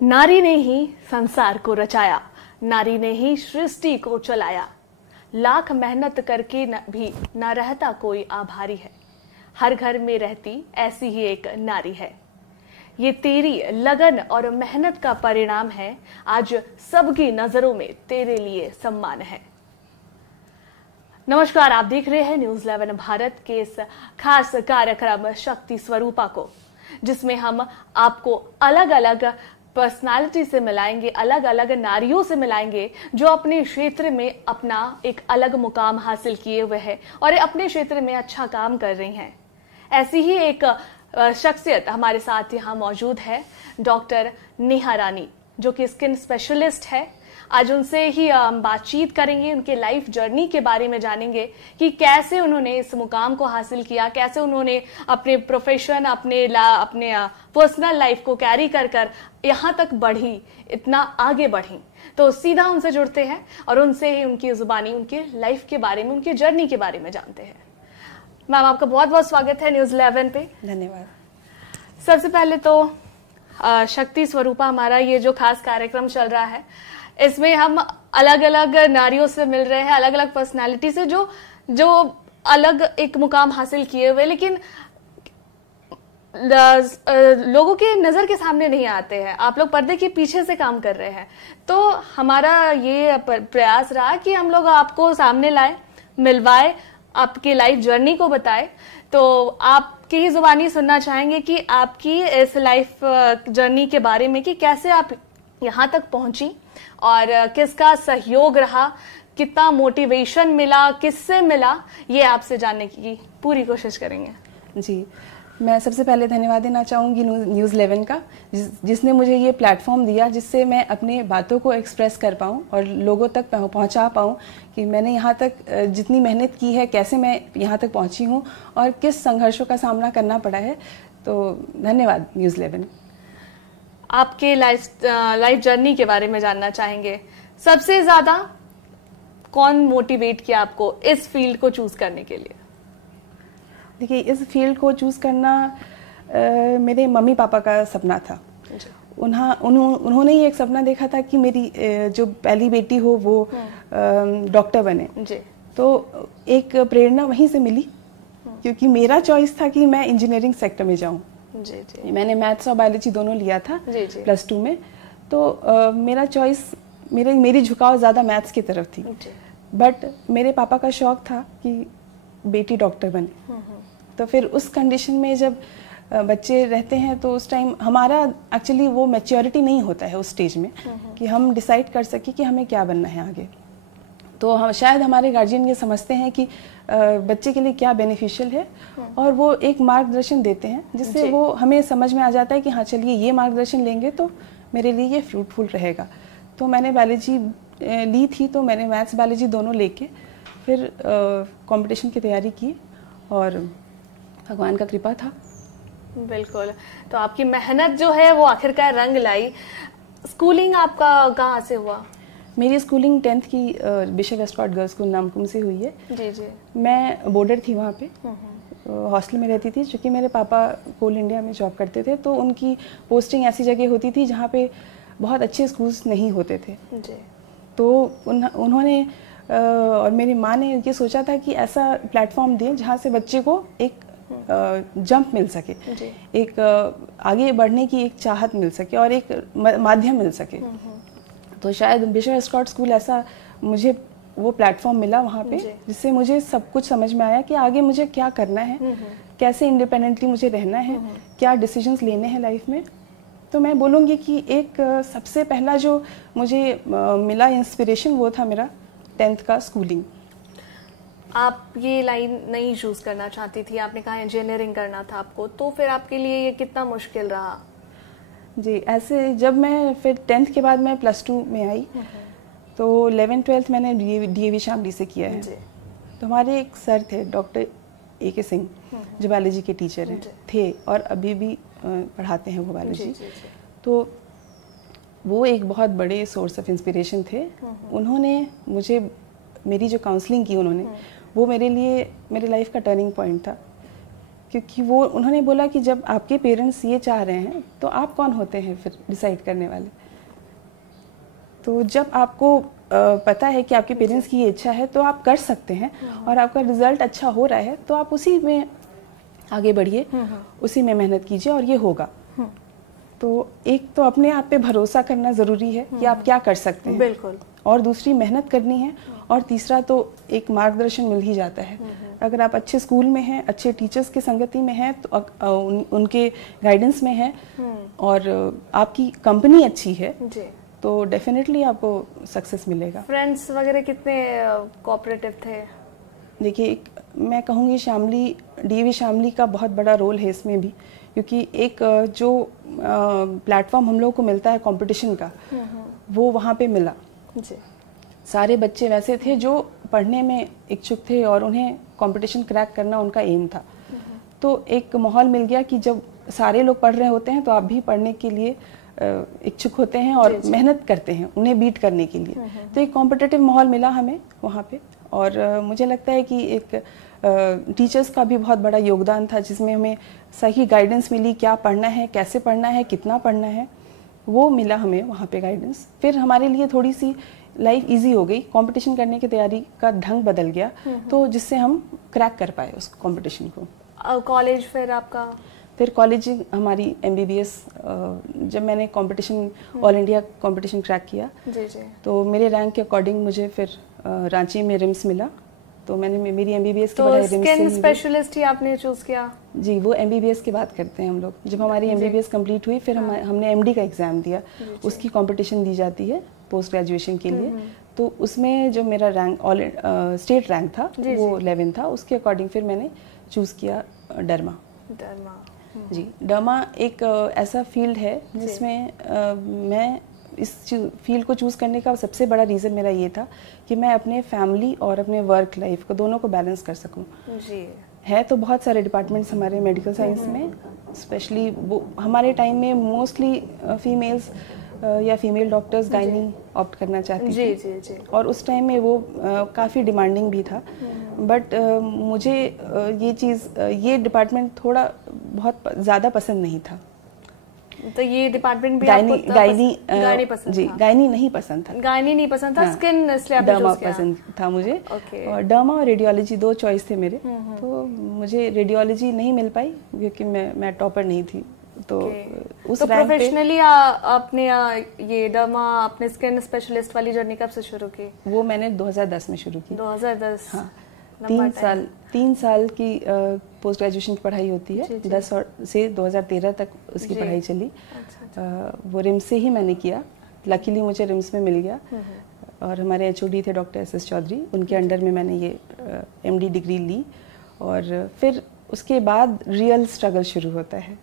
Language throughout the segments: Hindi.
नारी ने ही संसार को रचाया, नारी ने ही सृष्टि को चलाया। लाख मेहनत करके भी ना रहता कोई आभारी है। हर घर में रहती ऐसी ही एक नारी है। ये तेरी लगन और मेहनत का परिणाम है। आज सबकी नजरों में तेरे लिए सम्मान है। नमस्कार, आप देख रहे हैं न्यूज़ 11 भारत के इस खास कार्यक्रम शक्ति स्वरूपा को, जिसमें हम आपको अलग अलग पर्सनालिटी से मिलाएंगे, अलग अलग नारियों से मिलाएंगे जो अपने क्षेत्र में अपना एक अलग मुकाम हासिल किए हुए हैं और अपने क्षेत्र में अच्छा काम कर रही हैं। ऐसी ही एक शख्सियत हमारे साथ यहाँ मौजूद है, डॉक्टर नेहा रानी, जो कि स्किन स्पेशलिस्ट है। आज उनसे ही हम बातचीत करेंगे, उनके लाइफ जर्नी के बारे में जानेंगे कि कैसे उन्होंने इस मुकाम को हासिल किया, कैसे उन्होंने अपने प्रोफेशन, अपने पर्सनल लाइफ को कैरी कर यहाँ तक बढ़ी, इतना आगे बढ़ी। तो सीधा उनसे जुड़ते हैं और उनसे ही उनकी जुबानी, उनके लाइफ के बारे में, उनकी जर्नी के बारे में जानते हैं। मैम, आपका बहुत बहुत स्वागत है न्यूज़ 11 पे। धन्यवाद। सबसे पहले तो शक्ति स्वरूपा हमारा ये जो खास कार्यक्रम चल रहा है, इसमें हम अलग अलग नारियों से मिल रहे हैं, अलग अलग पर्सनालिटी से जो अलग एक मुकाम हासिल किए हुए, लेकिन लोगों के नजर के सामने नहीं आते हैं। आप लोग पर्दे के पीछे से काम कर रहे हैं। तो हमारा ये प्रयास रहा कि हम लोग आपको सामने लाए, मिलवाए, आपकी लाइफ जर्नी को बताए। तो आपकी ही जुबानी सुनना चाहेंगे कि आपकी इस लाइफ जर्नी के बारे में, कि कैसे आप यहाँ तक पहुंची और किसका सहयोग रहा, कितना मोटिवेशन मिला, किससे मिला, ये आपसे जानने की पूरी कोशिश करेंगे। जी, मैं सबसे पहले धन्यवाद देना चाहूँगी न्यूज़ 11 का, जिसने मुझे ये प्लेटफॉर्म दिया जिससे मैं अपने बातों को एक्सप्रेस कर पाऊँ और लोगों तक पहुँचा पाऊँ कि मैंने यहाँ तक जितनी मेहनत की है, कैसे मैं यहाँ तक पहुँची हूँ और किस संघर्षों का सामना करना पड़ा है। तो धन्यवाद न्यूज़ 11। आपके लाइफ जर्नी के बारे में जानना चाहेंगे। सबसे ज्यादा कौन मोटिवेट किया आपको इस फील्ड को चूज करने के लिए? देखिए, इस फील्ड को चूज करना मेरे मम्मी पापा का सपना था। उन्होंने ही एक सपना देखा था कि मेरी जो पहली बेटी हो वो डॉक्टर बने। तो एक प्रेरणा वहीं से मिली, क्योंकि मेरा चॉइस था कि मैं इंजीनियरिंग सेक्टर में जाऊं। मैंने मैथ्स और बायोलॉजी दोनों लिया था +2 में। तो मेरा चॉइस, मेरी झुकाव ज़्यादा मैथ्स की तरफ थी। बट मेरे पापा का शौक था कि बेटी डॉक्टर बने। तो फिर उस कंडीशन में जब बच्चे रहते हैं तो उस टाइम हमारा एक्चुअली वो मैच्योरिटी नहीं होता है उस स्टेज में कि हम डिसाइड कर सके कि हमें क्या बनना है आगे। तो हम शायद हमारे गार्जियन ये समझते हैं कि बच्चे के लिए क्या बेनिफिशियल है और वो एक मार्गदर्शन देते हैं जिससे वो हमें समझ में आ जाता है कि हाँ चलिए, ये मार्गदर्शन लेंगे तो मेरे लिए ये फ्रूटफुल रहेगा। तो मैंने बायोलॉजी ली थी, तो मैंने मैथ्स बायोलॉजी दोनों लेके फिर कंपटीशन की तैयारी की और भगवान का कृपा था। बिल्कुल। तो आपकी मेहनत जो है वो आखिरकार रंग लाई। स्कूलिंग आपका कहाँ से हुआ? मेरी स्कूलिंग 10th की bishop Westcott girls school Namkum से हुई है। जी। मैं बोर्डर थी वहाँ पे, हॉस्टल में रहती थी, क्योंकि मेरे पापा कोल इंडिया में जॉब करते थे। तो उनकी पोस्टिंग ऐसी जगह होती थी जहाँ पे बहुत अच्छे स्कूल्स नहीं होते थे। तो उन्होंने और मेरी माँ ने ये सोचा था कि ऐसा प्लेटफॉर्म दें जहाँ से बच्चे को एक जंप मिल सके, एक आगे बढ़ने की एक चाहत मिल सके और एक माध्यम मिल सके। तो शायद बिशप वेस्टकॉट स्कूल ऐसा, मुझे वो प्लेटफॉर्म मिला वहाँ पे, जिससे मुझे सब कुछ समझ में आया कि आगे मुझे क्या करना है, कैसे इंडिपेंडेंटली मुझे रहना है, क्या डिसीजंस लेने हैं लाइफ में। तो मैं बोलूँगी कि एक सबसे पहला जो मुझे मिला इंस्पिरेशन, वो था मेरा 10th का स्कूलिंग। आप ये लाइन नहीं चूज करना चाहती थी, आपने कहा इंजीनियरिंग करना था आपको, तो फिर आपके लिए ये कितना मुश्किल रहा? जी, ऐसे जब मैं फिर 10th के बाद मैं +2 में आई, तो 11th-12th मैंने DAV शामली से किया है। तो हमारे एक सर थे, डॉक्टर AK सिंह, जो बायोलॉजी के टीचर थे और अभी भी पढ़ाते हैं वो बायोलॉजी। तो वो एक बहुत बड़े सोर्स ऑफ इंस्पिरेशन थे। उन्होंने मुझे, मेरी जो काउंसलिंग की उन्होंने, वो मेरे लिए मेरी लाइफ का टर्निंग पॉइंट था। क्योंकि वो उन्होंने बोला कि जब आपके पेरेंट्स ये चाह रहे हैं तो आप कौन होते हैं फिर डिसाइड करने वाले। तो जब आपको पता है कि आपके पेरेंट्स की ये इच्छा है तो आप कर सकते हैं, और आपका रिजल्ट अच्छा हो रहा है तो आप उसी में आगे बढ़िए, उसी में मेहनत कीजिए और ये होगा। तो एक तो अपने आप पे भरोसा करना ज़रूरी है कि आप क्या कर सकते हैं, बिल्कुल, और दूसरी मेहनत करनी है, और तीसरा तो एक मार्गदर्शन मिल ही जाता है। अगर आप अच्छे स्कूल में हैं, अच्छे टीचर्स की संगति में हैं, तो उनके गाइडेंस में हैं, और आपकी कंपनी अच्छी है जी, तो डेफिनेटली आपको सक्सेस मिलेगा। फ्रेंड्स वगैरह कितने कोऑपरेटिव थे? देखिए, मैं कहूँगी शामली, डीएवी शामली का बहुत बड़ा रोल है इसमें भी, क्योंकि एक जो प्लेटफॉर्म हम लोगों को मिलता है कंपटीशन का, वो वहाँ पे मिला जी। सारे बच्चे वैसे थे जो पढ़ने में इच्छुक थे और उन्हें कंपटीशन क्रैक करना उनका एम था। तो एक माहौल मिल गया कि जब सारे लोग पढ़ रहे होते हैं तो आप भी पढ़ने के लिए इच्छुक होते हैं और मेहनत करते हैं उन्हें बीट करने के लिए। तो एक कॉम्पिटिटिव माहौल मिला हमें वहाँ पे, और मुझे लगता है कि एक टीचर्स का भी बहुत बड़ा योगदान था, जिसमें हमें सही गाइडेंस मिली, क्या पढ़ना है, कैसे पढ़ना है, कितना पढ़ना है, वो मिला हमें वहाँ पे गाइडेंस। फिर हमारे लिए थोड़ी सी लाइफ इजी हो गई, कंपटीशन करने की तैयारी का ढंग बदल गया, तो जिससे हम क्रैक कर पाए उस कंपटीशन को। कॉलेज फिर आपका? फिर कॉलेज हमारी MBBS, जब मैंने competition all India competition crack किया जी जी, तो मेरे रैंक के अकॉर्डिंग मुझे फिर रांची में रिम्स मिला, तो मैंने मेरी MBBS की पढ़ाई रिम्स से। स्किन स्पेशलिस्ट ही आपने चूज किया? जी, वो MBBS की बात करते हैं हम लोग। जब हमारी MBBS कंप्लीट हुई, फिर हमने MD का एग्जाम दिया, उसकी कंपटीशन दी जाती है पोस्ट ग्रेजुएशन के लिए। तो उसमें जो मेरा रैंक स्टेट रैंक था वो 11 था, उसके अकॉर्डिंग फिर मैंने चूज किया डर्मा। जी, डर्मा एक ऐसा फील्ड है जिसमें मैं इस फील्ड को चूज़ करने का सबसे बड़ा रीज़न मेरा ये था कि मैं अपने फैमिली और अपने वर्क लाइफ को दोनों को बैलेंस कर सकूं। जी, है तो बहुत सारे डिपार्टमेंट्स हमारे मेडिकल साइंस में, स्पेशली वो हमारे टाइम में मोस्टली फीमेल्स या फीमेल डॉक्टर्स गायनी ऑप्ट करना चाहती थी जी जी, और उस टाइम में वो काफ़ी डिमांडिंग भी था। बट मुझे ये डिपार्टमेंट थोड़ा बहुत ज़्यादा पसंद नहीं था। तो ये डिपार्टमेंट भी गायनी पसंद जी था? गायनी नहीं पसंद था। गायनी नहीं पसंद था, स्किन इसलिए डर्मा पसंद था मुझे। और डर्मा और रेडियोलॉजी दो चॉइस थे मेरे, तो मुझे रेडियोलॉजी नहीं मिल पाई क्योंकि मैं टॉपर नहीं थी। तो उस प्रोफेशनली आपने ये डर्मा, अपने स्किन स्पेशलिस्ट वाली जर्नी कब से शुरू की? वो मैंने 2010 में शुरू की। 2010? हाँ, 3 साल की पोस्ट ग्रेजुएशन की पढ़ाई होती है। 10 से 2013 तक उसकी पढ़ाई चली। वो रिम्स से ही मैंने किया, लकीली मुझे रिम्स में मिल गया, और हमारे HOD थे डॉक्टर SS चौधरी, उनके अंडर में मैंने ये MD डिग्री ली। और फिर उसके बाद रियल स्ट्रगल शुरू होता है।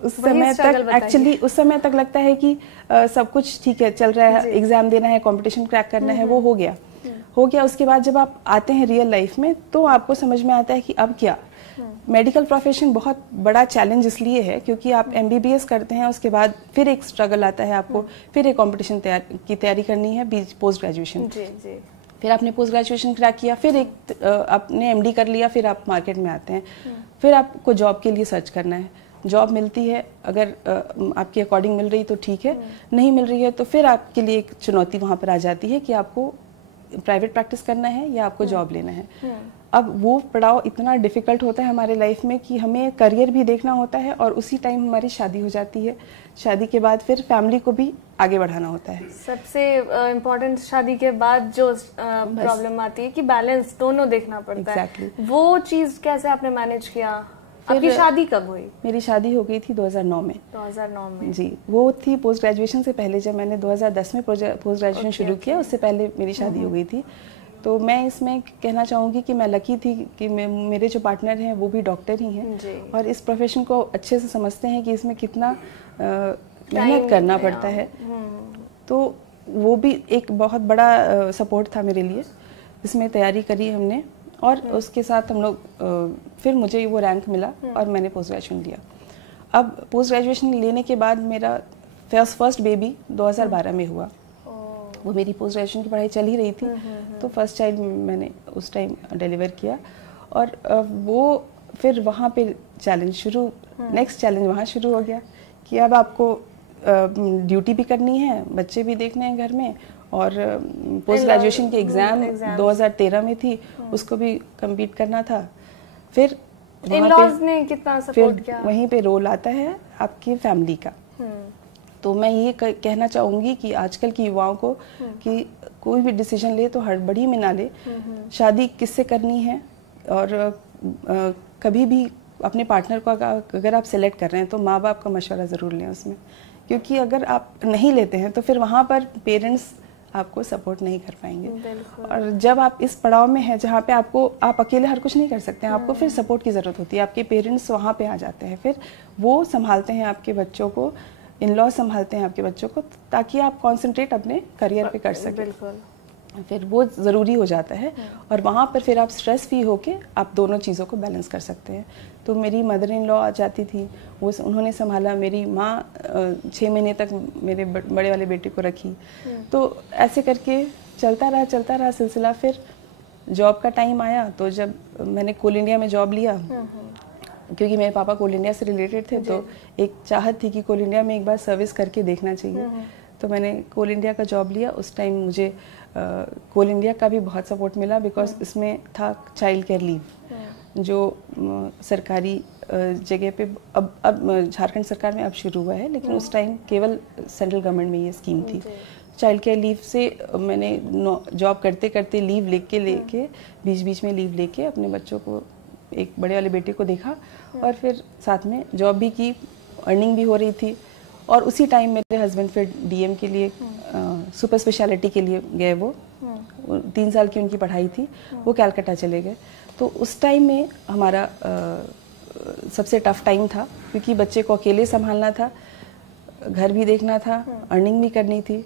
उस समय तक एक्चुअली उस समय तक लगता है कि सब कुछ ठीक है, चल रहा है, एग्जाम देना है, कंपटीशन क्रैक करना है, वो हो गया। उसके बाद जब आप आते हैं रियल लाइफ में तो आपको समझ में आता है कि अब क्या। मेडिकल प्रोफेशन बहुत बड़ा चैलेंज इसलिए है क्योंकि आप MBBS करते हैं, उसके बाद फिर एक स्ट्रगल आता है, आपको फिर एक कंपटीशन की तैयारी करनी है पोस्ट ग्रेजुएशन। फिर आपने पोस्ट ग्रेजुएशन क्रैक किया, फिर एक आपने MD कर लिया, फिर आप मार्केट में आते हैं, फिर आपको जॉब के लिए सर्च करना है। जॉब मिलती है, अगर आपके अकॉर्डिंग मिल रही तो ठीक है, नहीं मिल रही है तो फिर आपके लिए एक चुनौती वहाँ पर आ जाती है कि आपको प्राइवेट प्रैक्टिस करना है या आपको जॉब लेना है। अब वो पड़ाव इतना डिफिकल्ट होता है हमारे लाइफ में कि हमें करियर भी देखना होता है, और उसी टाइम हमारी शादी हो जाती है। शादी के बाद फिर फैमिली को भी आगे बढ़ाना होता है। सबसे इम्पोर्टेंट शादी के बाद जो प्रॉब्लम आती है कि बैलेंस दोनों देखना पड़ता है। वो चीज कैसे आपने मैनेज किया? आपकी शादी कब हुई? मेरी शादी हो गई थी 2009 में। 2009 में जी, वो थी पोस्ट ग्रेजुएशन से पहले। जब मैंने 2010 में पोस्ट ग्रेजुएशन शुरू किया, उससे पहले मेरी शादी हो गई थी। तो मैं इसमें कहना चाहूँगी कि मैं लकी थी कि मेरे जो पार्टनर हैं वो भी डॉक्टर ही हैं और इस प्रोफेशन को अच्छे से समझते हैं कि इसमें कितना मेहनत करना पड़ता है। तो वो भी एक बहुत बड़ा सपोर्ट था मेरे लिए। इसमें तैयारी करी हमने, और उसके साथ हम लोग फिर मुझे वो रैंक मिला और मैंने पोस्ट ग्रेजुएशन लिया। अब पोस्ट ग्रेजुएशन लेने के बाद मेरा फर्स्ट बेबी 2012 में हुआ। वो मेरी पोस्ट ग्रेजुएशन की पढ़ाई चल ही रही थी, तो फर्स्ट चाइल्ड मैंने उस टाइम डिलीवर किया। और वो फिर वहाँ पे चैलेंज शुरू, नेक्स्ट चैलेंज वहाँ शुरू हो गया कि अब आपको ड्यूटी भी करनी है, बच्चे भी देखने हैं घर में, और पोस्ट ग्रेजुएशन की एग्ज़ाम 2013 में थी, उसको भी कम्पीट करना था। फिर इन-लॉज ने कितना सपोर्ट किया? वहीं पे रोल आता है आपकी फैमिली का। तो मैं ये कहना चाहूँगी कि आजकल की युवाओं को कि कोई भी डिसीजन ले तो हड़बड़ी में ना ले, शादी किससे करनी है, और कभी भी अपने पार्टनर को अगर आप सेलेक्ट कर रहे हैं तो माँ बाप का मशवरा ज़रूर लें उसमें, क्योंकि अगर आप नहीं लेते हैं तो फिर वहाँ पर पेरेंट्स आपको सपोर्ट नहीं कर पाएंगे। और जब आप इस पड़ाव में हैं जहाँ पे आप अकेले हर कुछ नहीं कर सकते हैं, आपको फिर सपोर्ट की ज़रूरत होती है। आपके पेरेंट्स वहाँ पे आ जाते हैं, फिर वो संभालते हैं आपके बच्चों को, इन-लॉ संभालते हैं आपके बच्चों को, ताकि आप कॉन्सेंट्रेट अपने करियर पे कर सकें। फिर वो ज़रूरी हो जाता है, और वहाँ पर फिर आप स्ट्रेस फ्री होके आप दोनों चीज़ों को बैलेंस कर सकते हैं। तो मेरी मदर इन लॉ आ जाती थी, वो उन्होंने संभाला, मेरी माँ 6 महीने तक मेरे बड़े वाले बेटे को रखी। तो ऐसे करके चलता रहा सिलसिला। फिर जॉब का टाइम आया, तो जब मैंने कोल इंडिया में जॉब लिया, क्योंकि मेरे पापा कोल इंडिया से रिलेटेड थे, तो एक चाहत थी कि कोल इंडिया में एक बार सर्विस करके देखना चाहिए। तो मैंने कोल इंडिया का जॉब लिया। उस टाइम मुझे कोल इंडिया का भी बहुत सपोर्ट मिला, बिकॉज इसमें था चाइल्ड केयर लीव, जो सरकारी जगह पे अब झारखंड सरकार में अब शुरू हुआ है, लेकिन उस टाइम केवल सेंट्रल गवर्नमेंट में ये स्कीम थी। चाइल्ड केयर लीव से मैंने जॉब करते करते लीव लेके बीच में लीव लेके अपने बच्चों को, एक बड़े वाले बेटे को देखा, और फिर साथ में जॉब भी की, अर्निंग भी हो रही थी। और उसी टाइम मेरे हस्बैंड फिर डीएम के लिए सुपर स्पेशलिटी के लिए गए। वो 3 साल की उनकी पढ़ाई थी, वो कलकत्ता चले गए। तो उस टाइम में हमारा सबसे टफ टाइम था, क्योंकि बच्चे को अकेले संभालना था, घर भी देखना था, अर्निंग भी करनी थी।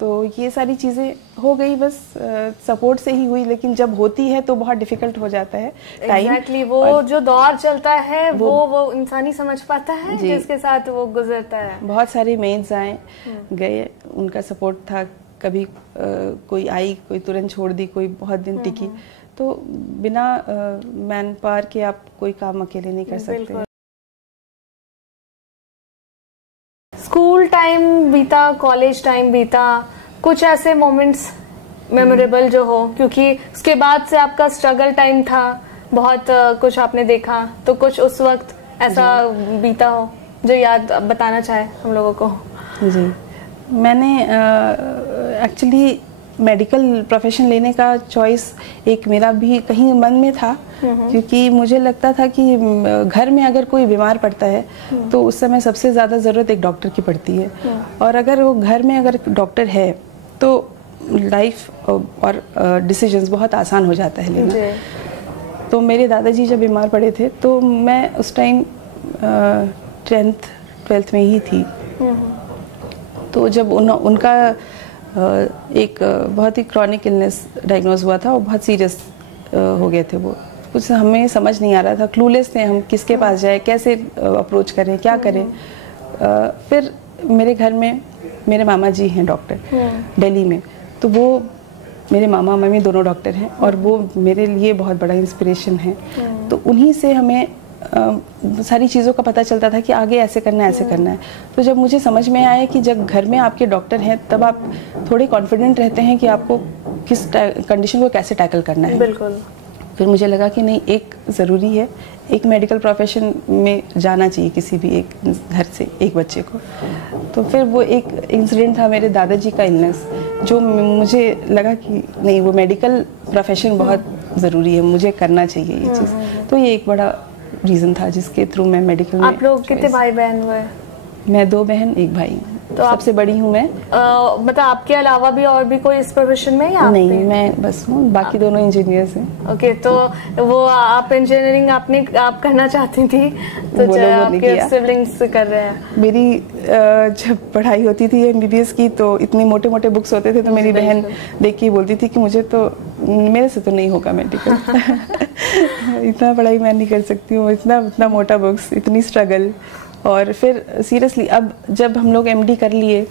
तो ये सारी चीज़ें हो गई, बस सपोर्ट से ही हुई, लेकिन जब होती है तो बहुत डिफिकल्ट हो जाता है टाइम। Exactly, वो जो दौर चलता है वो इंसान ही समझ पाता है जिसके साथ वो गुजरता है। बहुत सारे मेड्स आए गए, उनका सपोर्ट था, कभी कोई आई, कोई तुरंत छोड़ दी, कोई बहुत दिन टिकी। तो बिना मैन पावर के आप कोई काम अकेले नहीं कर सकते। स्कूल टाइम बीता, कॉलेज टाइम बीता, कुछ ऐसे मोमेंट्स मेमोरेबल जो हो, क्योंकि उसके बाद से आपका स्ट्रगल टाइम था, बहुत कुछ आपने देखा, तो कुछ उस वक्त ऐसा बीता हो जो याद बताना चाहे हम लोगों को? जी, मैंने एक्चुअली मेडिकल प्रोफेशन लेने का चॉइस एक मेरा भी कहीं मन में था, क्योंकि मुझे लगता था कि घर में अगर कोई बीमार पड़ता है तो उस समय सबसे ज़्यादा ज़रूरत एक डॉक्टर की पड़ती है, और अगर वो घर में अगर डॉक्टर है तो लाइफ और डिसीजंस बहुत आसान हो जाता है लेना। तो मेरे दादाजी जब बीमार पड़े थे तो मैं उस टाइम 10th 12th में ही थी। तो जब उनका एक बहुत ही क्रॉनिक इलनेस डायग्नोज हुआ था, और बहुत सीरियस हो गए थे वो, कुछ हमें समझ नहीं आ रहा था, क्लूलेस थे हम, किसके पास जाए, कैसे अप्रोच करें, क्या करें। फिर मेरे घर में मेरे मामा जी हैं डॉक्टर दिल्ली में, तो वो मेरे मामा मम्मी दोनों डॉक्टर हैं, और वो मेरे लिए बहुत बड़ा इंस्पिरेशन है। तो उन्हीं से हमें सारी चीज़ों का पता चलता था कि आगे ऐसे करना है, ऐसे करना है। तो जब मुझे समझ में आया कि जब घर में आपके डॉक्टर हैं तब आप थोड़े कॉन्फिडेंट रहते हैं कि आपको किस कंडीशन को कैसे टैकल करना है। बिल्कुल। फिर मुझे लगा कि नहीं, एक ज़रूरी है, एक मेडिकल प्रोफेशन में जाना चाहिए किसी भी एक घर से एक बच्चे को। तो फिर वो एक इंसिडेंट था मेरे दादाजी का इलनेस, जो मुझे लगा कि नहीं, वो मेडिकल प्रोफेशन बहुत ज़रूरी है, मुझे करना चाहिए ये चीज़। तो ये एक बड़ा रीज़न था जिसके थ्रू मैं मेडिकल में। आप लोग कितने भाई बहन हुए? मैं 2 बहन 1 भाई। तो सबसे बड़ी हूँ मैं। मतलब आपके अलावा भी और भी कोई इस प्रोफेशन में या नहीं, मैं बस हूँ, बाकी दोनों इंजीनियर्स हैं। ओके, तो वो आप इंजीनियरिंग आप करना चाहती थी, तो आपके सिबलिंग्स कर रहे हैं? मेरी जब पढ़ाई होती थी MBBS की, तो इतने मोटे मोटे बुक्स होते थे, तो मेरी बहन देख के बोलती थी कि मेरे से तो नहीं होगा मेडिकल। इतना पढ़ाई मैं नहीं कर सकती हूँ, इतना मोटा बुक्स, इतनी स्ट्रगल। और फिर सीरियसली अब जब हम लोग MD कर लिए,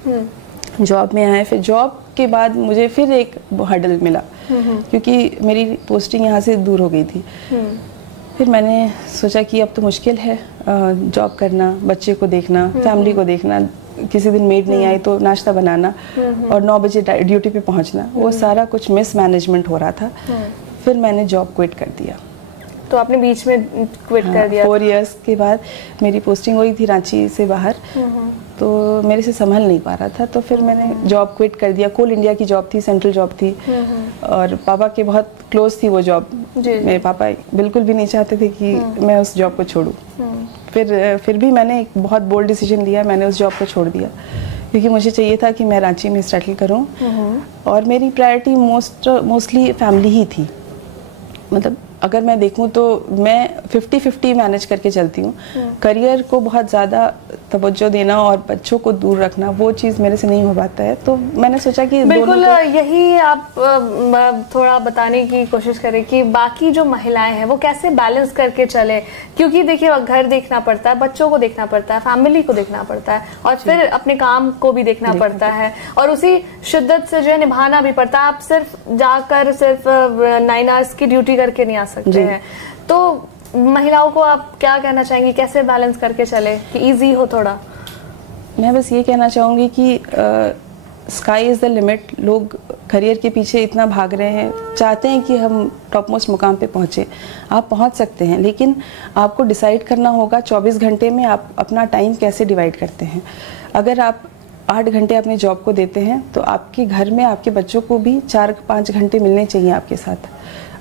जॉब में आए, फिर जॉब के बाद मुझे फिर एक हर्डल मिला, क्योंकि मेरी पोस्टिंग यहाँ से दूर हो गई थी। फिर मैंने सोचा कि अब तो मुश्किल है जॉब करना, बच्चे को देखना, फैमिली को देखना, किसी दिन मेड नहीं आई तो नाश्ता बनाना और 9 बजे ड्यूटी पे पहुंचना, वो सारा कुछ मिसमैनेजमेंट हो रहा था। फिर मैंने जॉब क्विट कर दिया। तो आपने बीच में क्विट कर दिया? 4 इयर्स के बाद मेरी पोस्टिंग हुई थी रांची से बाहर, तो मेरे से संभल नहीं पा रहा था, तो फिर मैंने जॉब क्विट कर दिया। कोल इंडिया की जॉब थी, सेंट्रल जॉब थी, और पापा के बहुत क्लोज थी वो जॉब। मेरे पापा बिल्कुल भी नहीं चाहते थे कि मैं उस जॉब को छोड़ूं। फिर भी मैंने एक बहुत बोल्ड डिसीजन लिया, मैंने उस जॉब को छोड़ दिया, क्योंकि मुझे चाहिए था कि मैं रांची में सेटल करूं, और मेरी प्रायोरिटी मोस्टली फैमिली ही थी। मतलब अगर मैं देखूं तो मैं 50-50 मैनेज करके चलती हूँ। करियर को बहुत ज़्यादा तवज्जो देना और बच्चों को दूर रखना, वो चीज़ मेरे से नहीं हो पाता है। तो मैंने सोचा कि बिल्कुल यही आप थोड़ा बताने की कोशिश करें कि बाकी जो महिलाएं हैं वो कैसे बैलेंस करके चले, क्योंकि देखिए घर देखना पड़ता है, बच्चों को देखना पड़ता है, फैमिली को देखना पड़ता है, और फिर अपने काम को भी देखना पड़ता है, और उसी शिद्दत से जो है निभाना भी पड़ता है। आप सिर्फ जाकर सिर्फ 9 आवर्स की ड्यूटी करके नहीं आ सकते हैं। तो महिलाओं को आप क्या कहना चाहेंगी, कैसे बैलेंस करके चले कि इजी हो थोड़ा? मैं बस ये कहना चाहूँगी कि स्काई इज़ द लिमिट। लोग करियर के पीछे इतना भाग रहे हैं, चाहते हैं कि हम टॉप मोस्ट मुकाम पे पहुँचे। आप पहुँच सकते हैं, लेकिन आपको डिसाइड करना होगा 24 घंटे में आप अपना टाइम कैसे डिवाइड करते हैं। अगर आप 8 घंटे अपने जॉब को देते हैं तो आपके घर में आपके बच्चों को भी 4-5 घंटे मिलने चाहिए आपके साथ।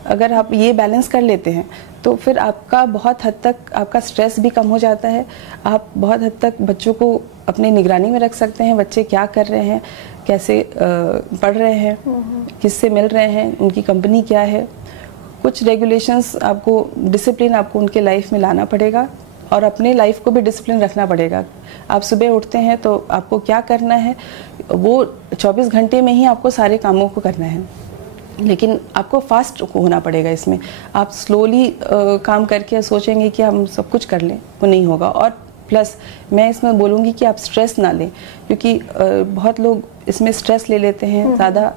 अगर आप ये बैलेंस कर लेते हैं तो फिर आपका बहुत हद तक आपका स्ट्रेस भी कम हो जाता है। आप बहुत हद तक बच्चों को अपनी निगरानी में रख सकते हैं, बच्चे क्या कर रहे हैं, कैसे पढ़ रहे हैं, किससे मिल रहे हैं, उनकी कंपनी क्या है। कुछ रेगुलेशंस आपको, डिसिप्लिन आपको उनके लाइफ में लाना पड़ेगा, और अपने लाइफ को भी डिसिप्लिन रखना पड़ेगा। आप सुबह उठते हैं तो आपको क्या करना है, वो 24 घंटे में ही आपको सारे कामों को करना है, लेकिन आपको फास्ट होना पड़ेगा इसमें। आप स्लोली काम करके सोचेंगे कि हम सब कुछ कर लें, वो नहीं होगा। और प्लस मैं इसमें बोलूँगी कि आप स्ट्रेस ना लें, क्योंकि बहुत लोग इसमें स्ट्रेस ले लेते हैं ज़्यादा।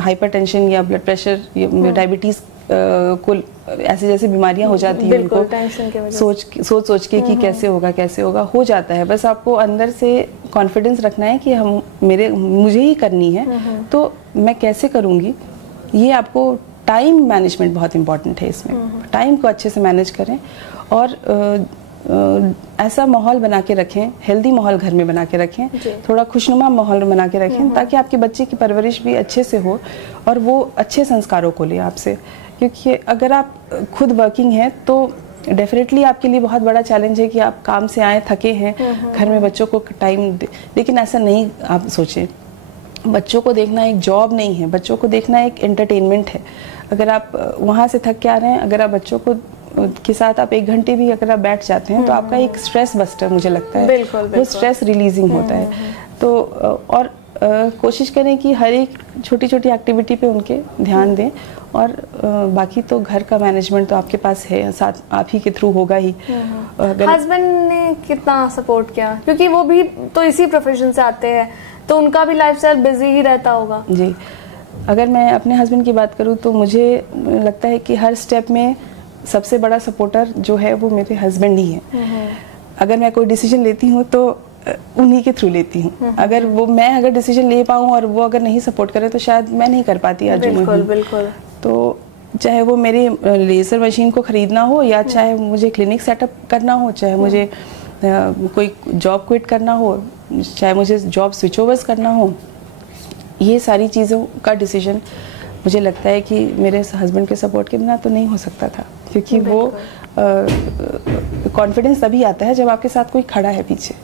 हाइपरटेंशन या ब्लड प्रेशर या डायबिटीज़ को ऐसे जैसे बीमारियां हो जाती हैं उनको सोच के कि कैसे होगा हो जाता है। बस आपको अंदर से कॉन्फिडेंस रखना है कि मुझे ही करनी है, तो मैं कैसे करूँगी। ये आपको टाइम मैनेजमेंट बहुत इम्पोर्टेंट है इसमें। टाइम को अच्छे से मैनेज करें, और ऐसा माहौल बना के रखें, हेल्दी माहौल घर में बना के रखें, थोड़ा खुशनुमा माहौल बना के रखें, ताकि आपके बच्चे की परवरिश भी अच्छे से हो और वो अच्छे संस्कारों को ले आपसे। क्योंकि अगर आप खुद वर्किंग हैं तो डेफिनेटली आपके लिए बहुत बड़ा चैलेंज है कि आप काम से आए थके हैं, घर में बच्चों को टाइम दे, लेकिन ऐसा नहीं आप सोचें। बच्चों को देखना एक जॉब नहीं है, बच्चों को देखना एक एंटरटेनमेंट है। अगर आप वहाँ से थक के आ रहे हैं, अगर आप बच्चों को के साथ आप 1 घंटे भी अगर आप बैठ जाते हैं तो आपका एक स्ट्रेस बस्टर मुझे लगता है, बिल्कुल। वो स्ट्रेस रिलीजिंग होता है। तो और कोशिश करें कि हर एक छोटी छोटी एक्टिविटी पे उनके ध्यान दें, और बाकी तो घर का मैनेजमेंट तो आपके पास है, साथ आप ही के थ्रू होगा ही। हस्बैंड ने कितना सपोर्ट किया, क्योंकि वो भी तो इसी प्रोफेशन से आते हैं, तो उनका भी लाइफस्टाइल बिजी ही रहता होगा? जी, अगर मैं अपने हस्बैंड की बात करूँ तो मुझे लगता है कि हर स्टेप में सबसे बड़ा सपोर्टर जो है वो मेरे हस्बैंड ही है। अगर मैं कोई डिसीजन लेती हूँ तो उन्हीं के थ्रू लेती हूँ। अगर मैं डिसीजन ले पाऊँ और वो अगर नहीं सपोर्ट करे तो शायद मैं नहीं कर पाती आज। बिल्कुल। तो चाहे वो मेरे लेजर मशीन को खरीदना हो, या चाहे मुझे क्लिनिक सेटअप करना हो, चाहे मुझे कोई जॉब क्विट करना हो, चाहे मुझे जॉब स्विच ओवर्स करना हो, ये सारी चीज़ों का डिसीजन मुझे लगता है कि मेरे हस्बैंड के सपोर्ट के बिना तो नहीं हो सकता था। क्योंकि वो कॉन्फिडेंस तभी आता है जब आपके साथ कोई खड़ा है पीछे।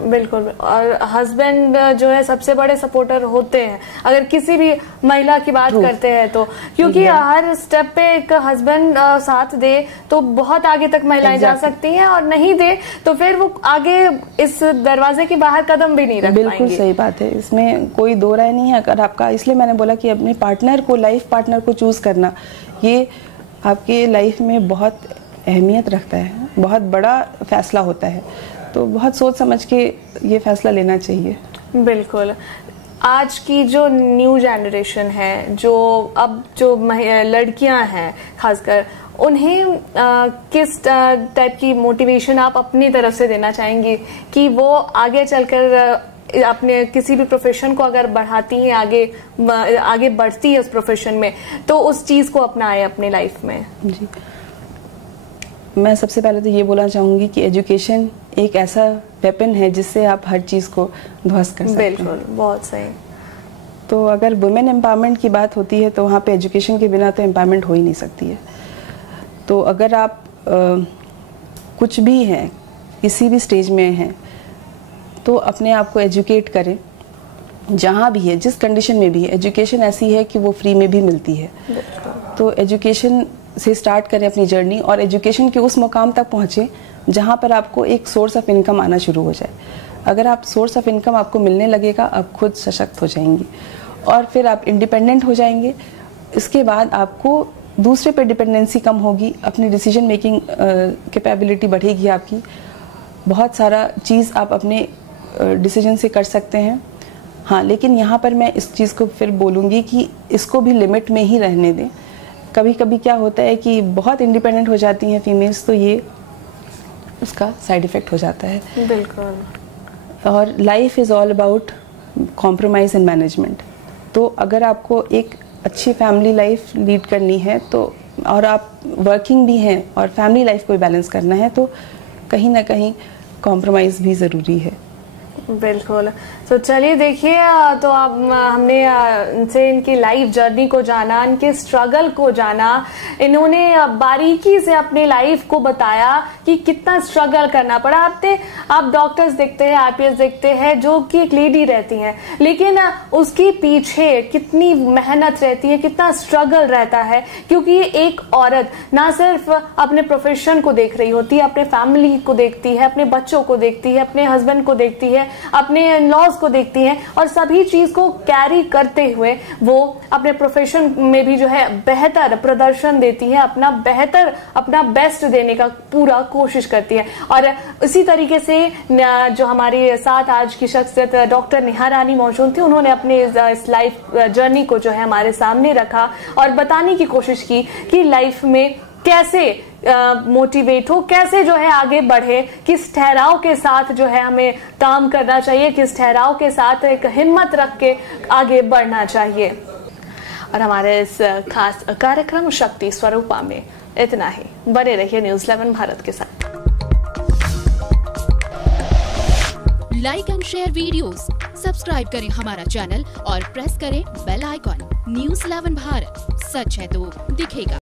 बिल्कुल। और हस्बैंड जो है सबसे बड़े सपोर्टर होते हैं अगर किसी भी महिला की बात करते हैं तो, क्योंकि हर स्टेप पे एक हस्बैंड साथ दे तो बहुत आगे तक महिलाएं जा सकती हैं, और नहीं दे तो फिर वो आगे इस दरवाजे के बाहर कदम भी नहीं रख पाएंगी। बिल्कुल सही बात है, इसमें कोई दो राय नहीं है। अगर आपका, इसलिए मैंने बोला कि अपने पार्टनर को, लाइफ पार्टनर को चूज करना, ये आपके लाइफ में बहुत अहमियत रखता है, बहुत बड़ा फैसला होता है। तो बहुत सोच समझ के ये फैसला लेना चाहिए। बिल्कुल। आज की जो न्यू जनरेशन है, जो अब जो लड़कियां हैं खासकर, उन्हें किस टाइप की मोटिवेशन आप अपनी तरफ से देना चाहेंगी कि वो आगे चलकर अपने किसी भी प्रोफेशन को अगर बढ़ाती हैं, आगे बढ़ती है उस प्रोफेशन में, तो उस चीज को अपनाएं अपने लाइफ में? जी, मैं सबसे पहले तो ये बोलना चाहूंगी कि एजुकेशन एक ऐसा वेपन है जिससे आप हर चीज को ध्वस्त कर सकते हैं। बिल्कुल, बहुत सही। तो अगर वुमेन एम्पावरमेंट की बात होती है तो वहाँ पे एजुकेशन के बिना तो एम्पावरमेंट हो ही नहीं सकती है। तो अगर आप कुछ भी हैं, किसी भी स्टेज में हैं, तो अपने आप को एजुकेट करें, जहाँ भी है, जिस कंडीशन में भी है। एजुकेशन ऐसी है कि वो फ्री में भी मिलती है, तो एजुकेशन से स्टार्ट करें अपनी जर्नी और एजुकेशन के उस मुकाम तक पहुँचें जहाँ पर आपको एक सोर्स ऑफ इनकम आना शुरू हो जाए। अगर आप सोर्स ऑफ इनकम आपको मिलने लगेगा, आप खुद सशक्त हो जाएंगी और फिर आप इंडिपेंडेंट हो जाएंगे। इसके बाद आपको दूसरे पे डिपेंडेंसी कम होगी, अपनी डिसीजन मेकिंग कैपेबिलिटी बढ़ेगी आपकी। बहुत सारा चीज़ आप अपने डिसीजन से कर सकते हैं। हाँ, लेकिन यहाँ पर मैं इस चीज़ को फिर बोलूँगी कि इसको भी लिमिट में ही रहने दें। कभी कभी क्या होता है कि बहुत इंडिपेंडेंट हो जाती हैं फीमेल्स, तो ये उसका साइड इफ़ेक्ट हो जाता है। बिल्कुल। और life is all about compromise and management. तो अगर आपको एक अच्छी फैमिली लाइफ लीड करनी है, तो और आप वर्किंग भी हैं और फैमिली लाइफ को भी बैलेंस करना है, तो कहीं ना कहीं कॉम्प्रोमाइज़ भी ज़रूरी है। बिल्कुल। तो चलिए देखिए, तो अब हमने इनसे इनकी लाइफ जर्नी को जाना, इनके स्ट्रगल को जाना। इन्होंने बारीकी से अपने लाइफ को बताया कि कितना स्ट्रगल करना पड़ा। आप डॉक्टर्स देखते हैं, आईपीएस देखते हैं, जो कि एक लेडी रहती हैं, लेकिन उसके पीछे कितनी मेहनत रहती है, कितना स्ट्रगल रहता है, क्योंकि एक औरत ना सिर्फ अपने प्रोफेशन को देख रही होती है, अपने फैमिली को देखती है, अपने बच्चों को देखती है, अपने हस्बैंड को देखती है, अपने इन-लॉज को देखती हैं, और सभी चीज को कैरी करते हुए वो अपने प्रोफेशन में भी जो है बेहतर प्रदर्शन देती है, अपना बेस्ट देने का पूरा कोशिश करती है। और इसी तरीके से जो हमारे साथ आज की शख्सियत डॉक्टर नेहा रानी मौजूद थी, उन्होंने अपने इस लाइफ जर्नी को जो है हमारे सामने रखा और बताने की कोशिश की कि लाइफ में कैसे मोटिवेट हो, कैसे जो है आगे बढ़े, किस ठहराव के साथ जो है हमें काम करना चाहिए, किस ठहराव के साथ एक हिम्मत रख के आगे बढ़ना चाहिए। और हमारे इस खास कार्यक्रम शक्ति स्वरूपा में इतना ही। बने रहिए न्यूज़ 11 भारत के साथ। Like and share videos, subscribe करें हमारा चैनल और प्रेस करें बेल आइकॉन। न्यूज़ 11 भारत, सच है तो दिखेगा।